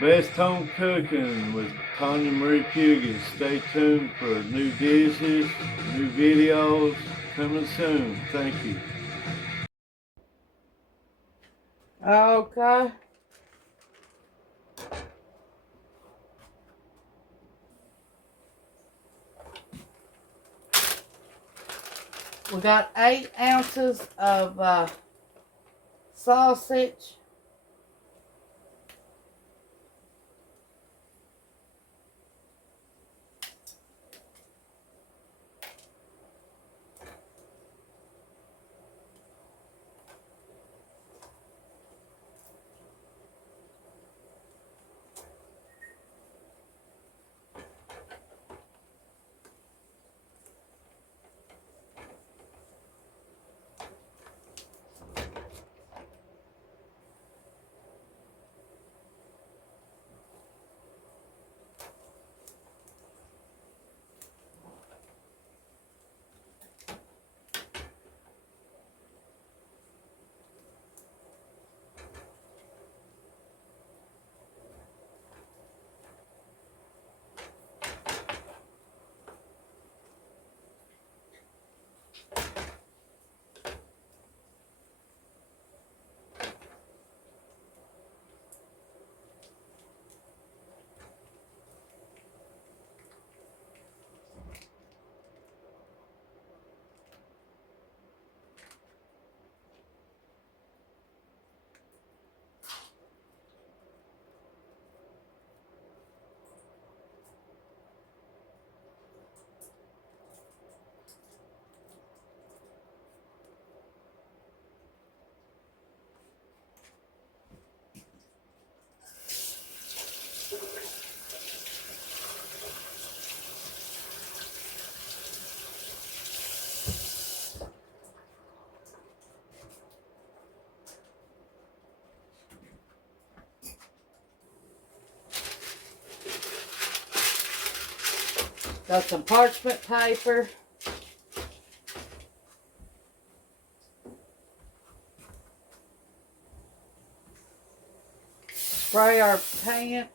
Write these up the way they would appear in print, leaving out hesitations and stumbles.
Best Home Cooking with Tawynia M Fugate. Stay tuned for new dishes, new videos coming soon. Thank you. Okay. We got 8 ounces of sausage. Got some parchment paper. Spray our pan.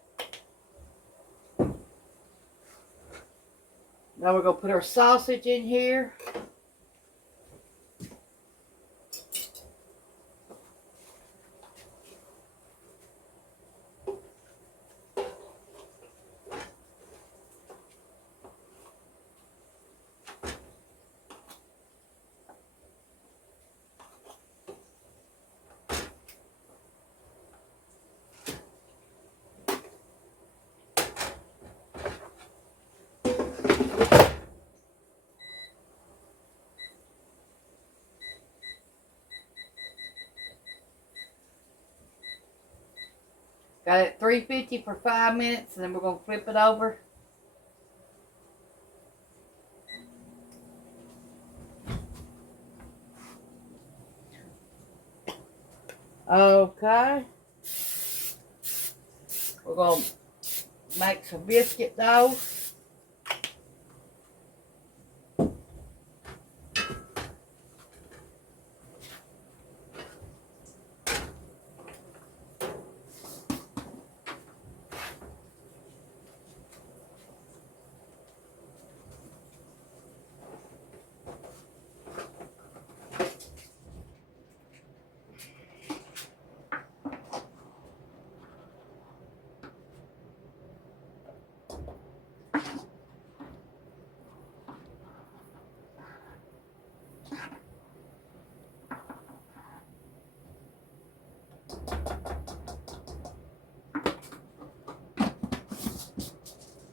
Now we're going to put our sausage in here. Got it at 350 for 5 minutes, and then we're going to flip it over. Okay. We're going to make some biscuit dough.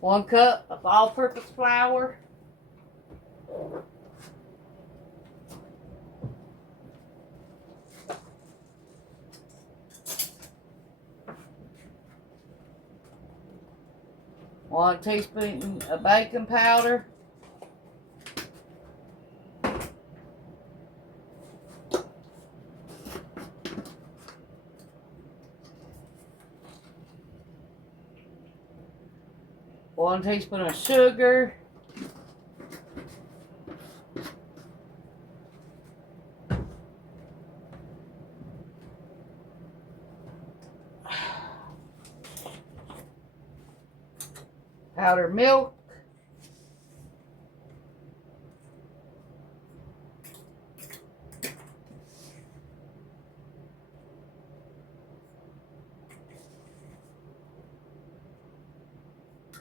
One cup of all-purpose flour. One teaspoon of baking powder. One teaspoon of sugar. powdered milk.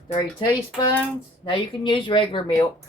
Three teaspoons. Now you can use regular milk.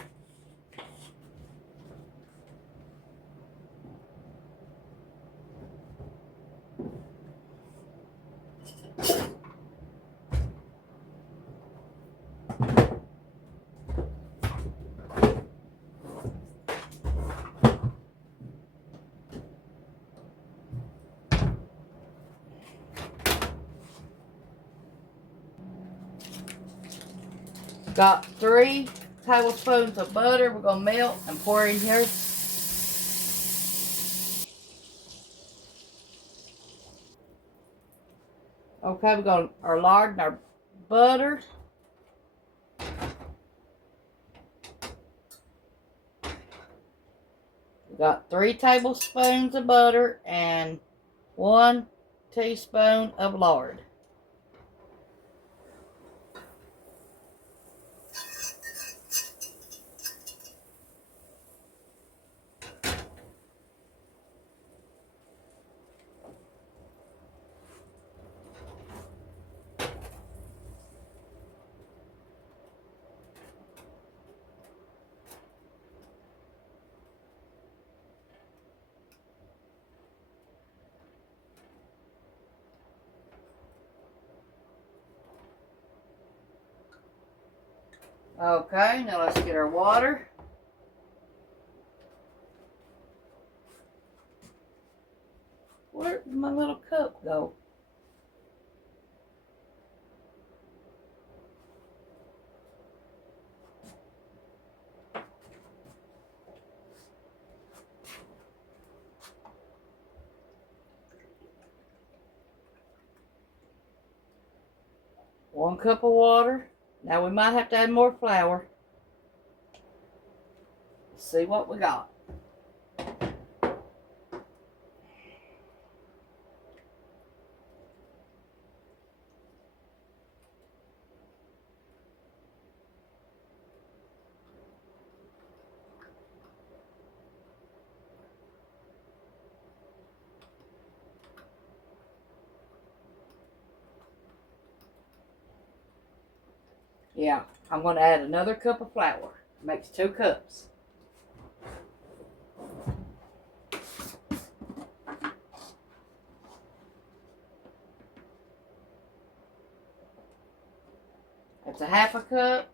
Got 3 tablespoons of butter. We're going to melt and pour in here. Okay, we're going to lard and our butter. We got 3 tablespoons of butter and 1 teaspoon of lard. Okay, now let's get our water. Where did my little cup go? One cup of water. Now we might have to add more flour. Let's see what we got. Yeah, I'm going to add another cup of flour. Makes 2 cups. That's a half a cup.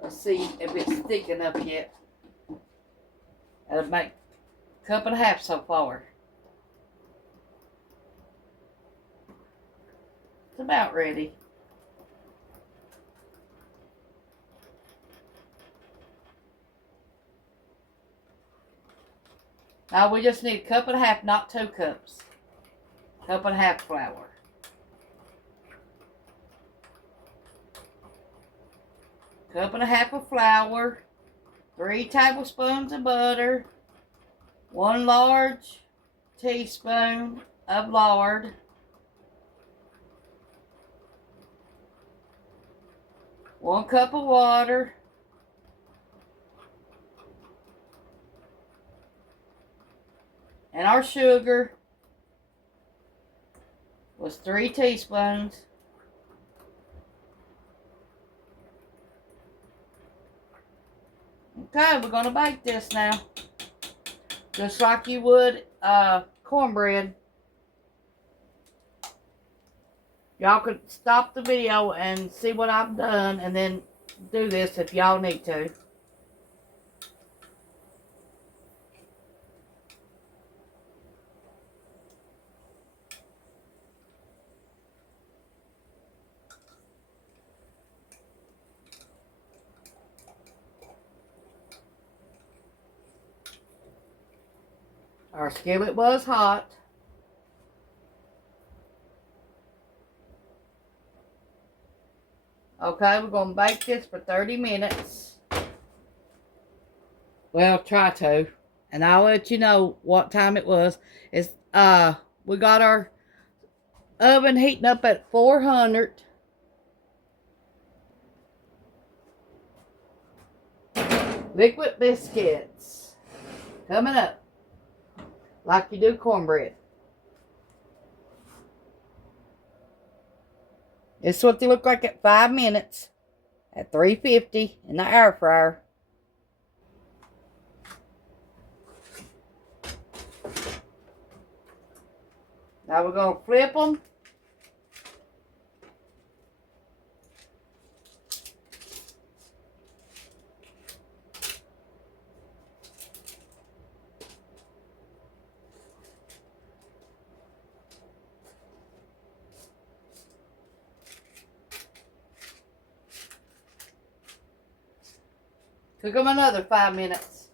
Let's see if it's thick enough yet. That'll make a cup and a half so far. It's about ready. Now we just need a cup and a half, not 2 cups. Cup and a half flour. Cup and a half of flour. 3 tablespoons of butter. 1 large teaspoon of lard. 1 cup of water. And our sugar was 3 teaspoons. Okay, we're going to bake this now. Just like you would cornbread. Y'all could stop the video and see what I've done and then do this if y'all need to. Our skillet was hot. Okay, we're going to bake this for 30 minutes. Well, try to. And I'll let you know what time it was. It's we got our oven heating up at 400. Liquid biscuits. Coming up. Like you do cornbread. This is what they look like at 5 minutes. At 350 in the air fryer. Now we're going to flip them. Cook them another 5 minutes.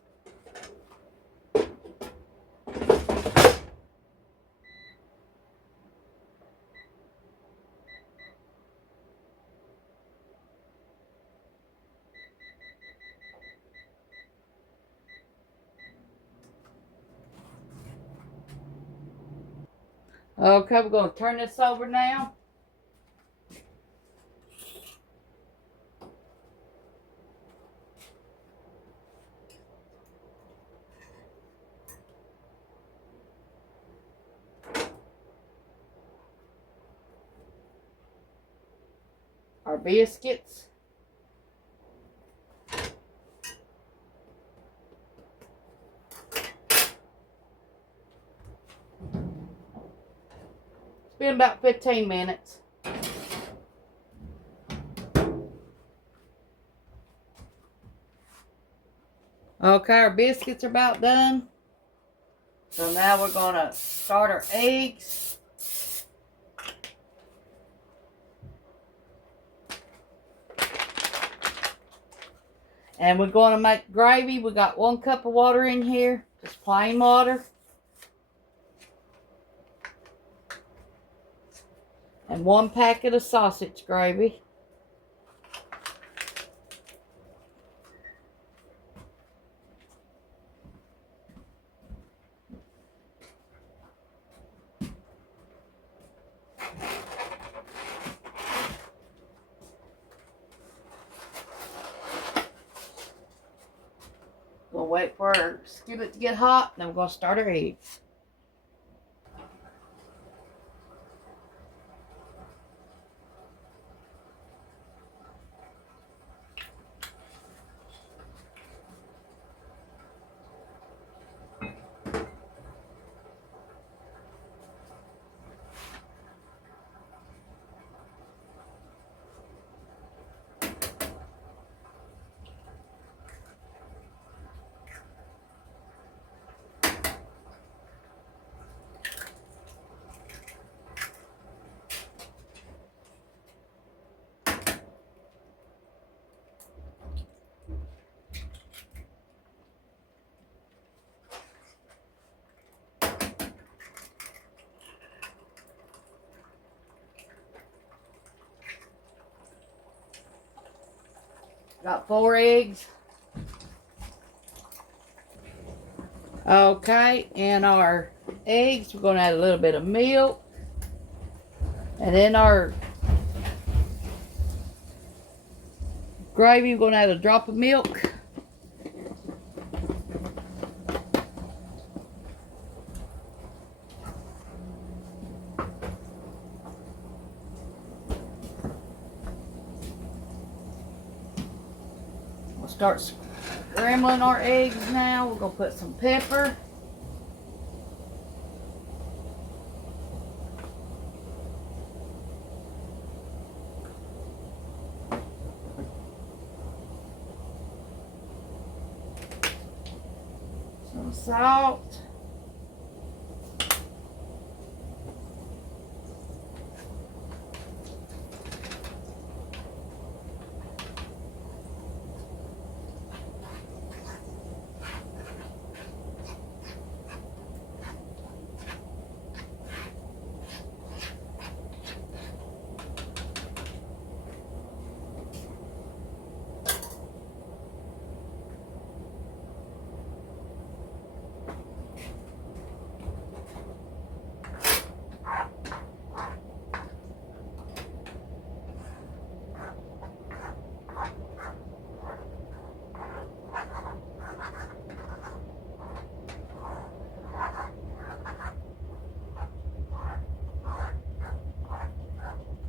Okay, we're going to turn this over now. Our biscuits. It's been about 15 minutes. Okay, our biscuits are about done. So now we're going to start our eggs. And we're going to make gravy. We got 1 cup of water in here. Just plain water. And 1 packet of sausage gravy. We'll wait for our skillet to get hot, and then we're going to start our eggs. Got 4 eggs. Okay, and our eggs, we're going to add a little bit of milk. And then our gravy, we're going to add a drop of milk. We'll start scrambling our eggs now. We're going to put some pepper. Some salt.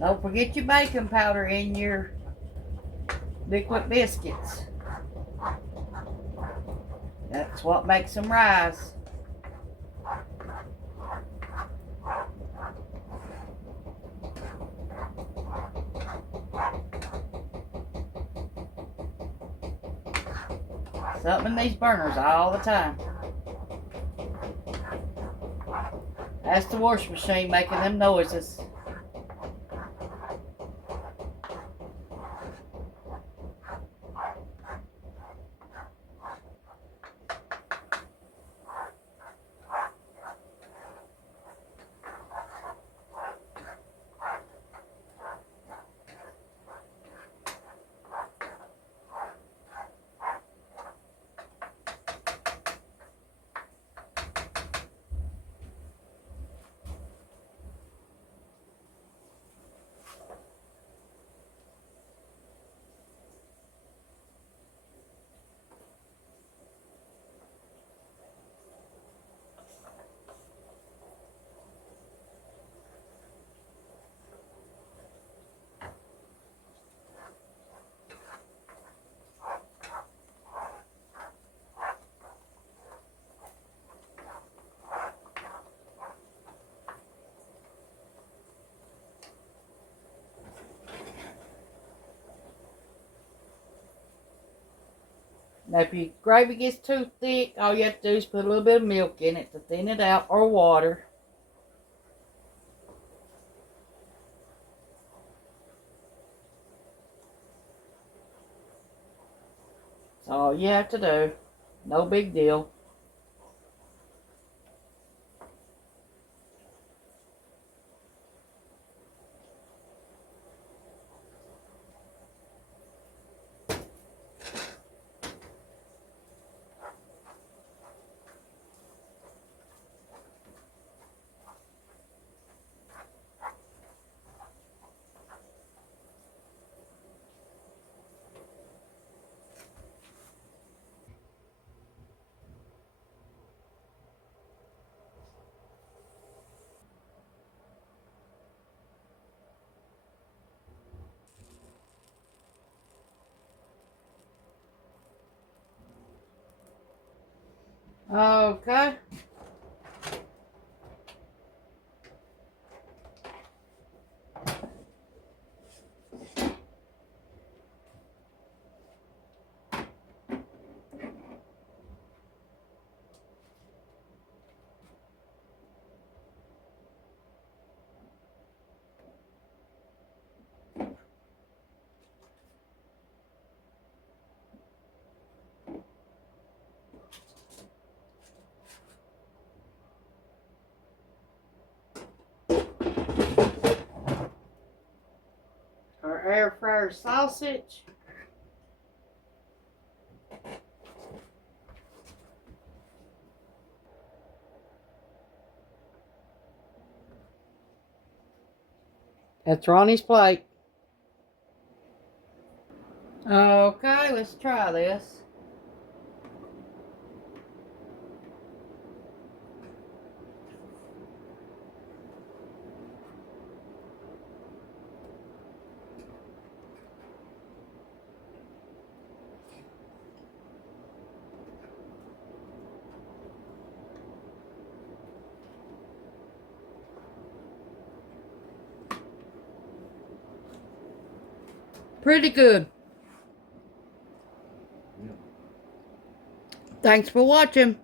Don't forget your baking powder in your liquid biscuits. That's what makes them rise. Something in these burners all the time. That's the washing machine making them noises. Now, if your gravy gets too thick, all you have to do is put a little bit of milk in it to thin it out, or water. That's all you have to do. No big deal. Okay. Our air fryer sausage. That's Ronnie's plate. Okay, let's try this. Pretty good. Thanks for watching.